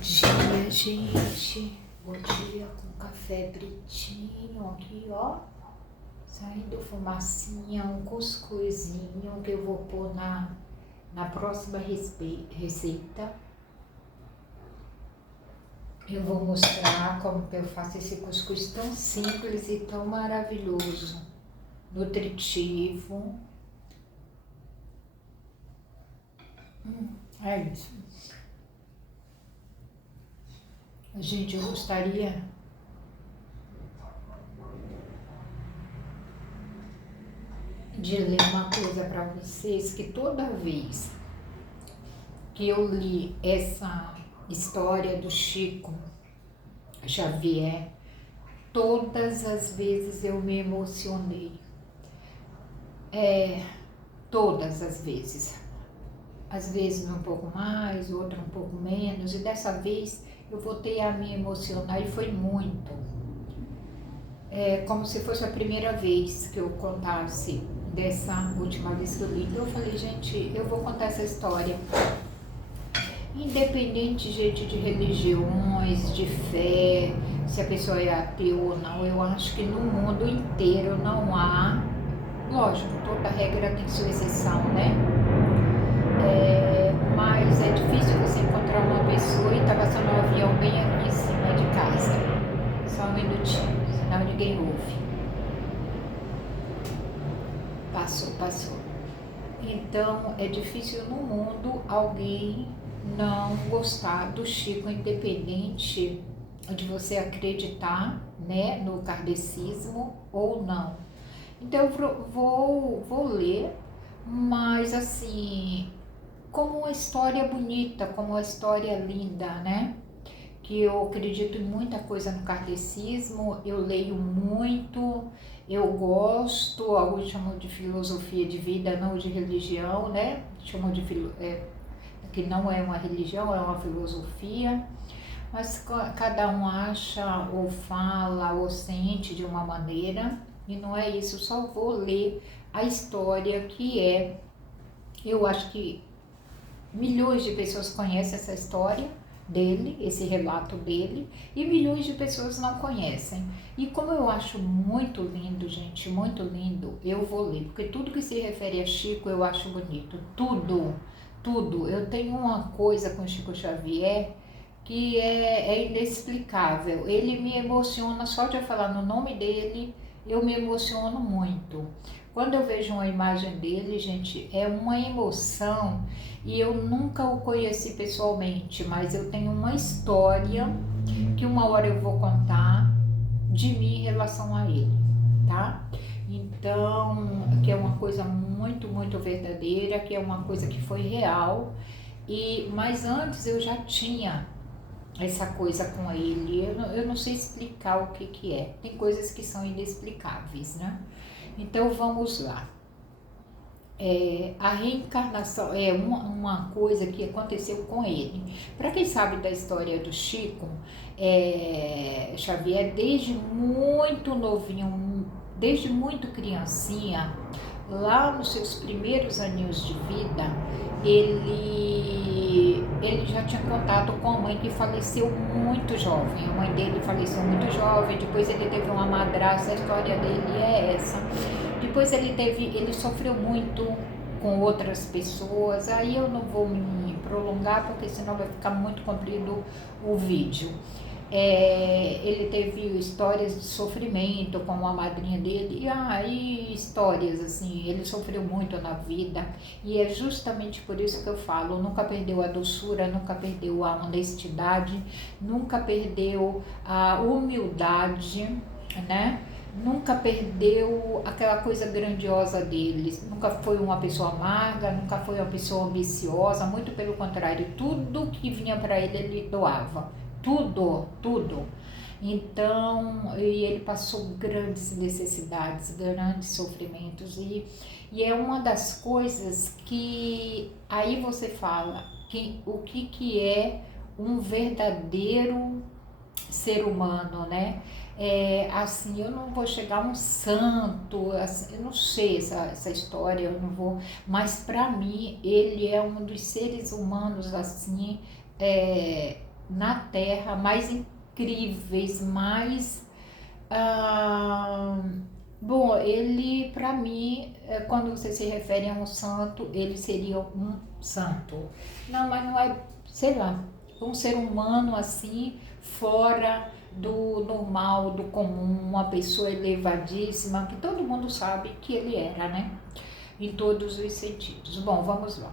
Dia, gente. Bom dia com café pretinho aqui, ó. Saindo fumacinha, um cuscuzinho que eu vou pôr na próxima receita. Eu vou mostrar como que eu faço esse cuscuz tão simples e tão maravilhoso, nutritivo. É isso. Gente, eu gostaria de ler uma coisa para vocês, que toda vez que eu li essa história do Chico Xavier, todas as vezes eu me emocionei. Todas as vezes. Às vezes um pouco mais, outra um pouco menos, e dessa vez eu voltei a me emocionar e foi muito. Como se fosse a primeira vez que eu contasse dessa última vez que eu li. Eu falei, gente, eu vou contar essa história. Independente, gente, de religiões, de fé, se a pessoa é ateu ou não, eu acho que no mundo inteiro não há, lógico, toda regra tem sua exceção, né? Mas é difícil você encontrar uma pessoa e tá passando um avião bem aqui em cima de casa. Só um minutinho, senão ninguém ouve. Passou. Então, é difícil no mundo alguém não gostar do Chico, independente de você acreditar, né, no kardecismo ou não. Então, eu vou ler, mas assim, como uma história bonita, como uma história linda, né? Que eu acredito em muita coisa no kardecismo, eu leio muito, eu gosto, alguns chamam de filosofia de vida, não de religião, né? Chamam de que não é uma religião, é uma filosofia, mas cada um acha ou fala ou sente de uma maneira, e não é isso, só vou ler a história que eu acho que milhões de pessoas conhecem essa história dele, esse relato dele, e milhões de pessoas não conhecem. E como eu acho muito lindo, gente, muito lindo, eu vou ler, porque tudo que se refere a Chico eu acho bonito, tudo. Eu tenho uma coisa com Chico Xavier que é inexplicável. Ele me emociona, só de eu falar no nome dele, eu me emociono muito. Quando eu vejo uma imagem dele, gente, é uma emoção, e eu nunca o conheci pessoalmente, mas eu tenho uma história que uma hora eu vou contar de mim em relação a ele, tá? Então, que é uma coisa muito, muito verdadeira, que é uma coisa que foi real, mas antes eu já tinha essa coisa com ele, eu não sei explicar o que é, tem coisas que são inexplicáveis, né? Então vamos lá. A reencarnação é uma coisa que aconteceu com ele. Para quem sabe da história do Chico Xavier, desde muito novinho, desde muito criancinha, lá nos seus primeiros aninhos de vida, ele já tinha contato com a mãe que faleceu muito jovem. A mãe dele faleceu muito jovem, depois ele teve uma madrasta, a história dele é essa. Depois ele sofreu muito com outras pessoas, aí eu não vou me prolongar, porque senão vai ficar muito comprido o vídeo. Ele teve histórias de sofrimento com a madrinha dele, e histórias assim, ele sofreu muito na vida, e é justamente por isso que eu falo, nunca perdeu a doçura, nunca perdeu a honestidade, nunca perdeu a humildade, né? Nunca perdeu aquela coisa grandiosa dele, nunca foi uma pessoa amarga, nunca foi uma pessoa ambiciosa, muito pelo contrário, tudo que vinha para ele doava, tudo. Então, e ele passou grandes necessidades, grandes sofrimentos, e é uma das coisas que aí você fala o que é um verdadeiro ser humano, né? Assim, eu não vou chegar a um santo, assim, eu não sei essa história, eu não vou, mas para mim ele é um dos seres humanos assim, na Terra, mais incríveis, mais... bom, ele, para mim, quando você se refere a um santo, ele seria um santo. Não, mas não é, sei lá, um ser humano assim, fora do normal, do comum, uma pessoa elevadíssima, que todo mundo sabe que ele era, né? Em todos os sentidos. Bom, vamos lá.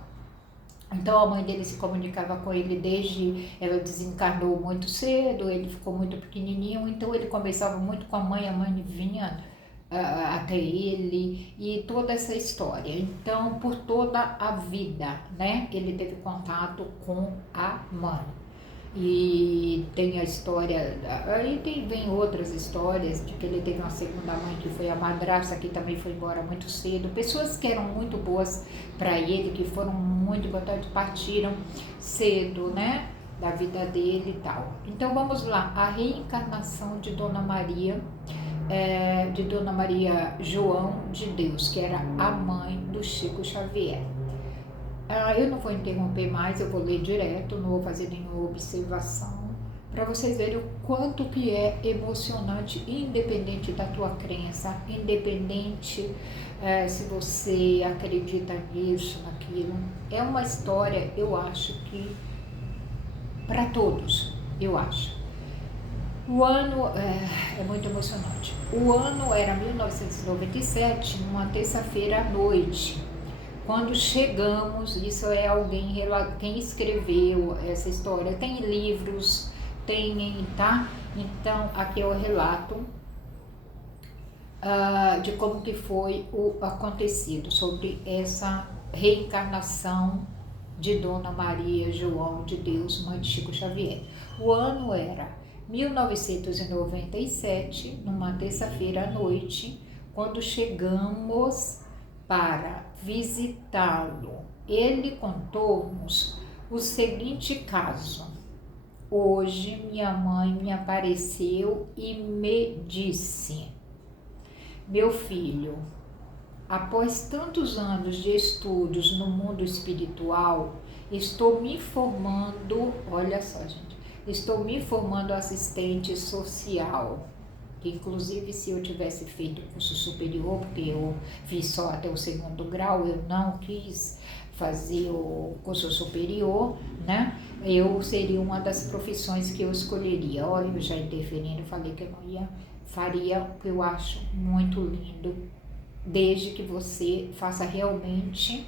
Então a mãe dele se comunicava com ele desde, ela desencarnou muito cedo, ele ficou muito pequenininho, então ele conversava muito com a mãe vinha até ele e toda essa história. Então por toda a vida, né, ele teve contato com a mãe. E tem a história, aí vem outras histórias de que ele teve uma segunda mãe que foi a madrasta, que também foi embora muito cedo. Pessoas que eram muito boas para ele, que foram muito importantes, partiram cedo, né? Da vida dele e tal. Então vamos lá, a reencarnação de Dona Maria, de Dona Maria João de Deus, que era a mãe do Chico Xavier. Eu não vou interromper mais, eu vou ler direto, não vou fazer nenhuma observação, para vocês verem o quanto que é emocionante, independente da tua crença, independente se você acredita nisso, naquilo. É uma história, eu acho que, para todos, eu acho. O ano é muito emocionante. O ano era 1997, numa terça-feira à noite. Quando chegamos, isso é alguém, quem escreveu essa história, tem livros, tem, tá? Então, aqui é o relato de como que foi o acontecido, sobre essa reencarnação de Dona Maria João de Deus, mãe de Chico Xavier. O ano era 1997, numa terça-feira à noite, quando chegamos para visitá-lo. Ele contou-nos o seguinte caso: hoje minha mãe me apareceu e me disse: meu filho, após tantos anos de estudos no mundo espiritual, estou me formando, olha só, gente, estou me formando assistente social. Inclusive, se eu tivesse feito curso superior, porque eu fiz só até o 2º grau, eu não quis fazer o curso superior, né? Eu seria uma das profissões que eu escolheria. Olha, eu já interferindo, falei que eu não ia, faria o que eu acho muito lindo, desde que você faça realmente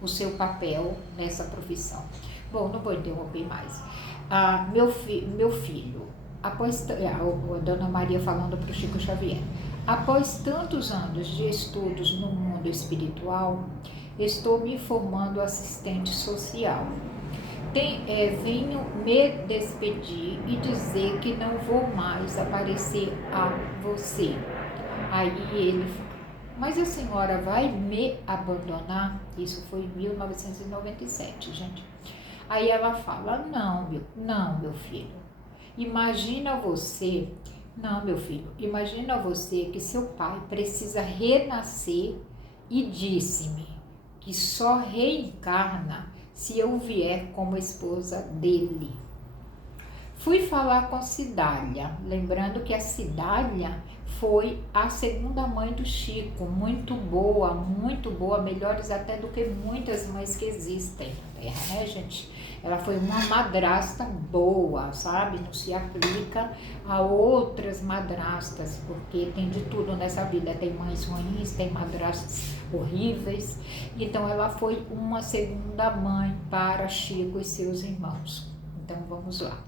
o seu papel nessa profissão. Bom, não vou interromper mais. Meu filho, após a Dona Maria falando para o Chico Xavier, após tantos anos de estudos no mundo espiritual, estou me formando assistente social. Venho me despedir e dizer que não vou mais aparecer a você. Aí ele fala: mas a senhora vai me abandonar? Isso foi em 1997, gente. Aí ela fala: não, meu filho. Imagina você que seu pai precisa renascer e disse-me que só reencarna se eu vier como esposa dele. Fui falar com Cidália, lembrando que a Cidália foi a segunda mãe do Chico, muito boa, melhores até do que muitas mães que existem na Terra, né, gente? Ela foi uma madrasta boa, sabe? Não se aplica a outras madrastas, porque tem de tudo nessa vida. Tem mães ruins, tem madrastas horríveis. Então ela foi uma segunda mãe para Chico e seus irmãos. Então vamos lá.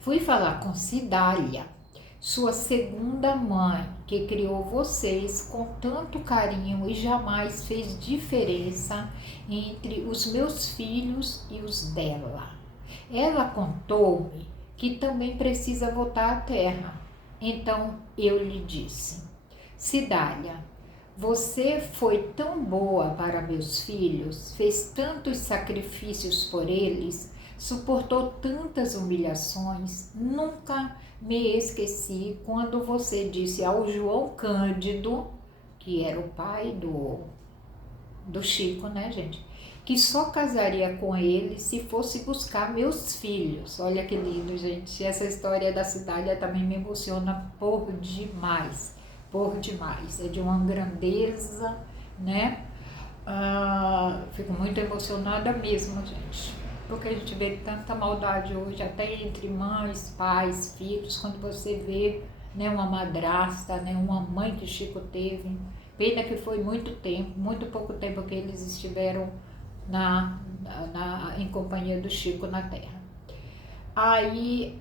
Fui falar com Cidália, sua segunda mãe, que criou vocês com tanto carinho e jamais fez diferença entre os meus filhos e os dela. Ela contou-me que também precisa voltar à terra. Então eu lhe disse: Cidália, você foi tão boa para meus filhos, fez tantos sacrifícios por eles, suportou tantas humilhações, nunca me esqueci quando você disse ao João Cândido, que era o pai do Chico, né, gente? que só casaria com ele se fosse buscar meus filhos. Olha que lindo, gente. Essa história da Cidália também me emociona por demais, por demais. É de uma grandeza, né? Fico muito emocionada mesmo, gente. Porque a gente vê tanta maldade hoje, até entre mães, pais, filhos, quando você vê, né, uma madrasta, né, uma mãe que Chico teve. Pena que foi muito tempo, muito pouco tempo que eles estiveram em companhia do Chico na Terra. Aí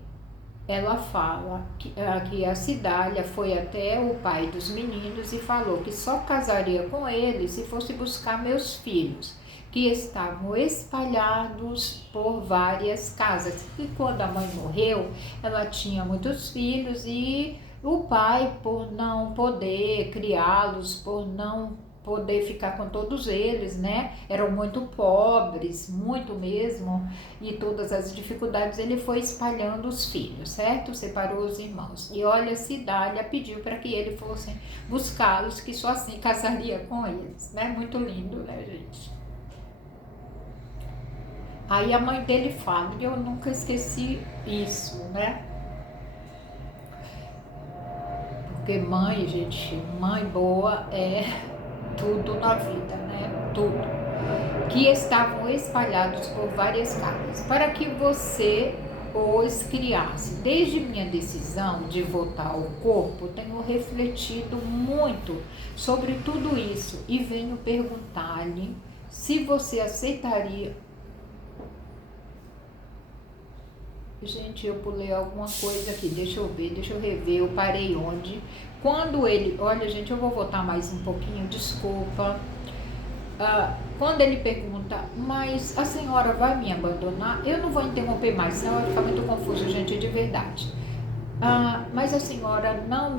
ela fala que a Cidália foi até o pai dos meninos e falou que só casaria com ele se fosse buscar meus filhos, que estavam espalhados por várias casas. E quando a mãe morreu, ela tinha muitos filhos e o pai, por não poder criá-los, por não poder ficar com todos eles, né? Eram muito pobres, muito mesmo, e todas as dificuldades, ele foi espalhando os filhos, certo? Separou os irmãos. E olha, Cidália pediu para que ele fosse buscá-los, que só assim casaria com eles, né? Muito lindo, né, gente? Aí a mãe dele fala, e eu nunca esqueci isso, né? Porque mãe, gente, mãe boa é tudo na vida, né? Tudo. Que estavam espalhados por várias casas, para que você os criasse. Desde minha decisão de voltar ao corpo, tenho refletido muito sobre tudo isso e venho perguntar-lhe se você aceitaria. Gente, eu pulei alguma coisa aqui, deixa eu ver, deixa eu rever, eu parei onde. Quando ele, olha gente, eu vou voltar mais um pouquinho, desculpa. Quando ele pergunta, mas a senhora vai me abandonar? Eu não vou interromper mais, senão vai ficar muito confuso, gente, de verdade. Mas a senhora não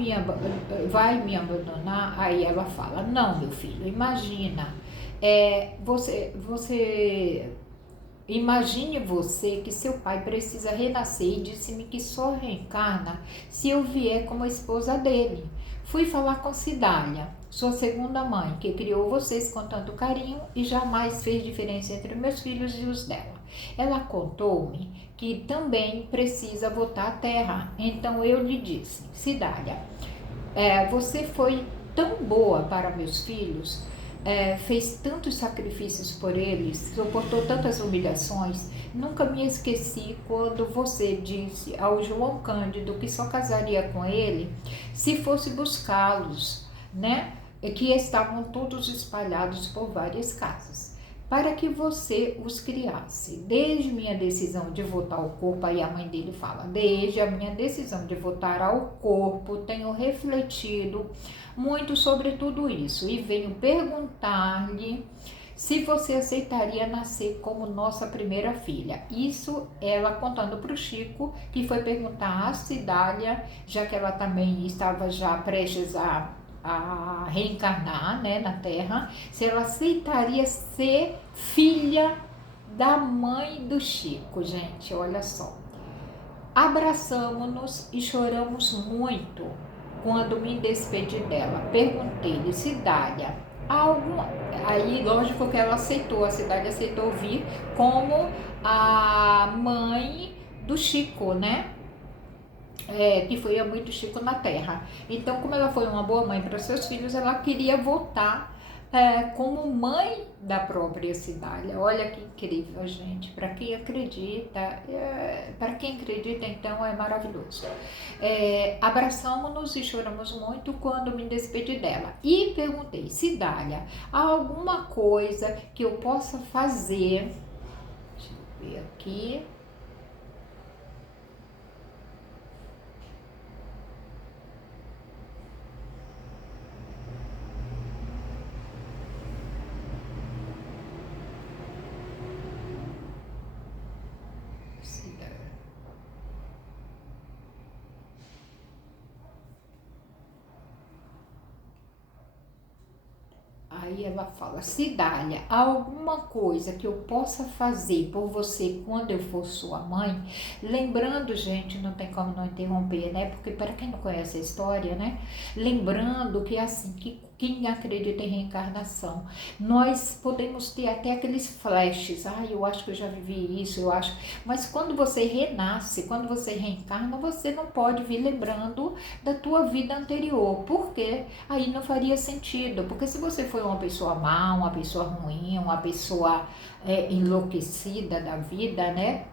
vai me abandonar? Aí ela fala, não, meu filho, imagina, imagine você que seu pai precisa renascer e disse-me que só reencarna se eu vier como esposa dele. Fui falar com Cidália, sua segunda mãe, que criou vocês com tanto carinho e jamais fez diferença entre meus filhos e os dela. Ela contou-me que também precisa voltar à terra. Então eu lhe disse, Cidália, você foi tão boa para meus filhos, fez tantos sacrifícios por eles, suportou tantas humilhações. Nunca me esqueci quando você disse ao João Cândido que só casaria com ele se fosse buscá-los, né? Que estavam todos espalhados por várias casas, para que você os criasse. Desde minha decisão de voltar ao corpo, aí a mãe dele fala, desde a minha decisão de voltar ao corpo, tenho refletido muito sobre tudo isso e venho perguntar-lhe se você aceitaria nascer como nossa primeira filha. Isso ela contando para o Chico, que foi perguntar à Cidália, já que ela também estava já prestes a reencarnar, né, na Terra, se ela aceitaria ser filha da mãe do Chico. Gente, olha só. Abraçamos-nos e choramos muito quando me despedi dela. Perguntei-lhe, Cidália, aí lógico que ela aceitou, a Cidália aceitou vir como a mãe do Chico, né? Que foi a mãe do Chico na Terra. Então, como ela foi uma boa mãe para seus filhos, ela queria voltar como mãe da própria Cidália. Olha que incrível, gente. Para quem acredita, então é maravilhoso. Abraçamos-nos e choramos muito quando me despedi dela. E perguntei, Cidália, há alguma coisa que eu possa fazer? Deixa eu ver aqui. Aí ela fala, Cidália, há alguma coisa que eu possa fazer por você quando eu for sua mãe? Lembrando, gente, não tem como não interromper, né? Porque para quem não conhece a história, né? Lembrando que assim, Quem acredita em reencarnação, nós podemos ter até aqueles flashes, eu acho que eu já vivi isso, eu acho, mas quando você renasce, quando você reencarna, você não pode vir lembrando da tua vida anterior, porque aí não faria sentido, porque se você foi uma pessoa má, uma pessoa ruim, uma pessoa enlouquecida da vida, né?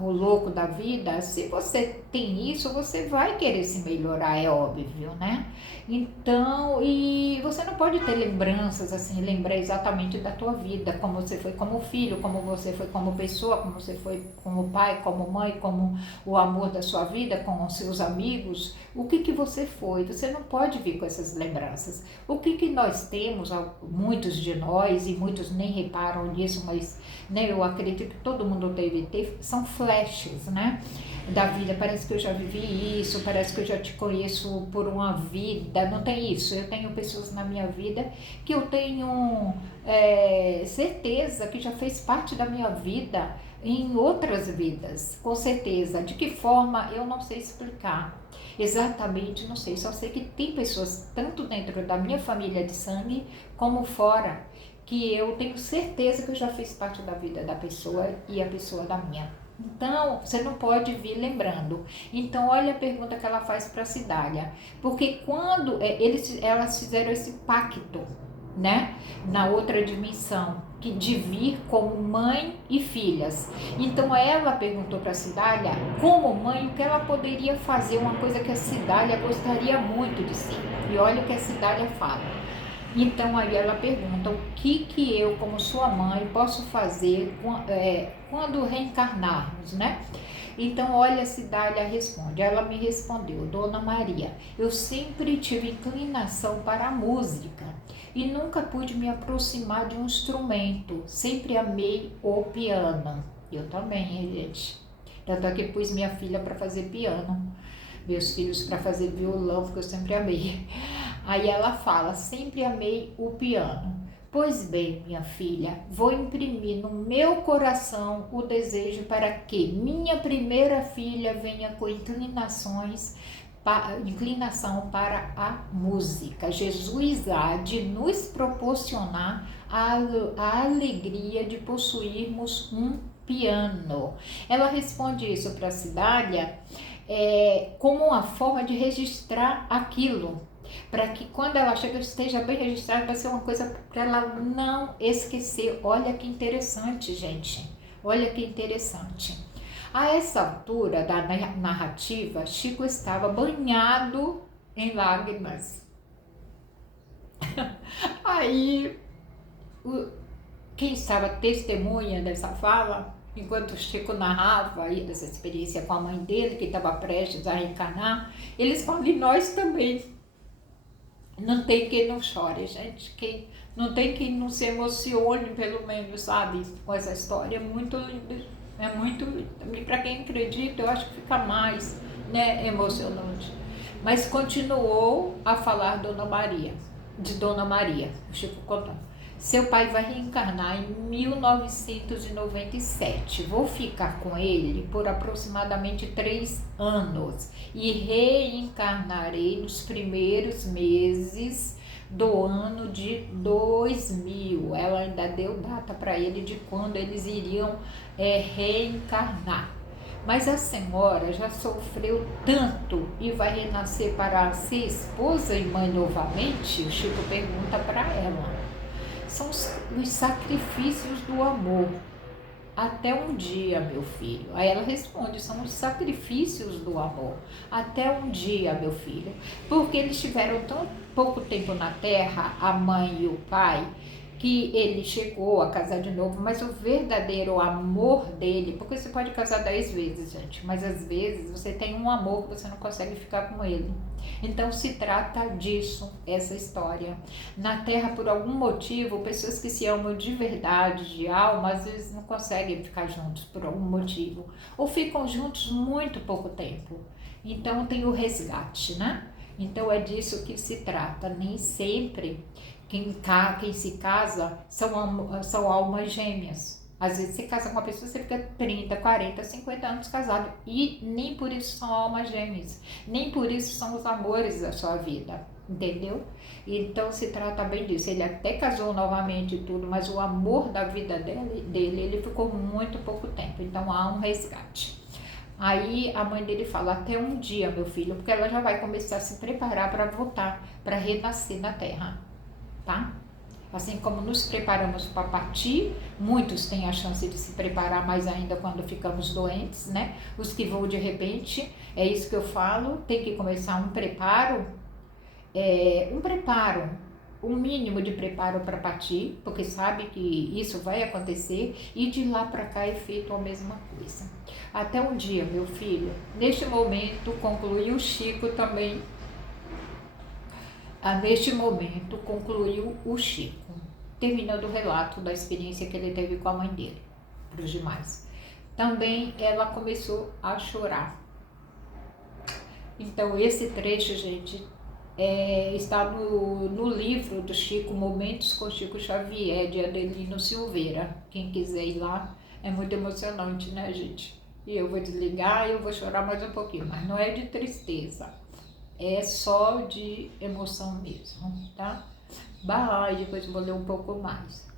O louco da vida, se você tem isso, você vai querer se melhorar, é óbvio, né? Então, e você não pode ter lembranças assim, lembrar exatamente da tua vida, como você foi como filho, como você foi como pessoa, como você foi como pai, como mãe, como o amor da sua vida, com os seus amigos, o que você foi, você não pode vir com essas lembranças. O que nós temos, muitos de nós, e muitos nem reparam nisso, mas né, eu acredito que todo mundo deve ter, são flashes, né, da vida. Parece que eu já vivi isso, parece que eu já te conheço por uma vida. Não tem isso. Eu tenho pessoas na minha vida que eu tenho certeza que já fez parte da minha vida em outras vidas, com certeza. De que forma, eu não sei explicar. Exatamente, não sei. Só sei que tem pessoas, tanto dentro da minha família de sangue, como fora, que eu tenho certeza que eu já fiz parte da vida da pessoa e a pessoa da minha. Então, você não pode vir lembrando. Então, olha a pergunta que ela faz para a Cidália. Porque quando elas fizeram esse pacto, né, na outra dimensão, que de vir como mãe e filhas. Então, ela perguntou para a Cidália, como mãe, o que ela poderia fazer, uma coisa que a Cidália gostaria muito de ser. E olha o que a Cidália fala. Então aí ela pergunta, o que eu, como sua mãe, posso fazer quando reencarnarmos, né? Então olha, a Cidália responde, ela me respondeu, Dona Maria, eu sempre tive inclinação para a música e nunca pude me aproximar de um instrumento, sempre amei o piano. Eu também, gente. Tanto é que pus minha filha para fazer piano, meus filhos para fazer violão, porque eu sempre amei. Aí ela fala, sempre amei o piano. Pois bem, minha filha, vou imprimir no meu coração o desejo para que minha primeira filha venha com inclinação para a música. Jesus há de nos proporcionar a alegria de possuirmos um piano. Ela responde isso para a Cidália como uma forma de registrar aquilo, para que quando ela chega esteja bem registrada, vai ser uma coisa para ela não esquecer. Olha que interessante, gente. Olha que interessante. A essa altura da narrativa, Chico estava banhado em lágrimas. Aí, quem estava testemunha dessa fala, enquanto Chico narrava aí dessa experiência com a mãe dele, que estava prestes a reencarnar, eles falam, e nós também. Não tem quem não chore, gente. Não tem quem não se emocione, pelo menos, sabe? Com essa história. É muito linda. É muito linda. E para quem acredita, eu acho que fica mais, né, emocionante. Mas continuou a falar de Dona Maria. O Chico contando. Seu pai vai reencarnar em 1997. Vou ficar com ele por aproximadamente 3 anos e reencarnarei nos primeiros meses do ano de 2000. Ela ainda deu data para ele de quando eles iriam reencarnar. Mas a senhora já sofreu tanto e vai renascer para ser esposa e mãe novamente? O Chico pergunta para ela. São os sacrifícios do amor. Até um dia, meu filho. Aí ela responde, são os sacrifícios do amor. Até um dia, meu filho. Porque eles tiveram tão pouco tempo na Terra, a mãe e o pai, que ele chegou a casar de novo, mas o verdadeiro amor dele, porque você pode casar 10 vezes, gente, mas às vezes você tem um amor que você não consegue ficar com ele. Então se trata disso, essa história. Na Terra, por algum motivo, pessoas que se amam de verdade, de alma, às vezes não conseguem ficar juntos por algum motivo, ou ficam juntos muito pouco tempo. Então tem o resgate, né? Então é disso que se trata. Nem sempre quem se casa são almas gêmeas. Às vezes você casa com uma pessoa, você fica 30, 40, 50 anos casado. E nem por isso são almas gêmeas. Nem por isso são os amores da sua vida. entendeu? Então se trata bem disso. Ele até casou novamente e tudo, mas o amor da vida dele, ele ficou muito pouco tempo. Então há um resgate. Aí a mãe dele fala, até um dia, meu filho, porque ela já vai começar a se preparar para voltar, para renascer na Terra, tá? Assim como nos preparamos para partir, muitos têm a chance de se preparar mais ainda quando ficamos doentes, né? Os que vão de repente, é isso que eu falo, tem que começar um preparo, um mínimo de preparo para partir, porque sabe que isso vai acontecer, e de lá para cá é feito a mesma coisa. Até um dia, meu filho, neste momento concluiu o Chico também, neste momento concluiu o Chico, terminando o relato da experiência que ele teve com a mãe dele, para os demais. Também ela começou a chorar. Então esse trecho, gente, está no livro do Chico, Momentos com Chico Xavier, de Adelino Silveira. Quem quiser ir lá, é muito emocionante, né, gente? E eu vou desligar e eu vou chorar mais um pouquinho, mas não é de tristeza, é só de emoção mesmo, tá? Bye, depois eu vou ler um pouco mais.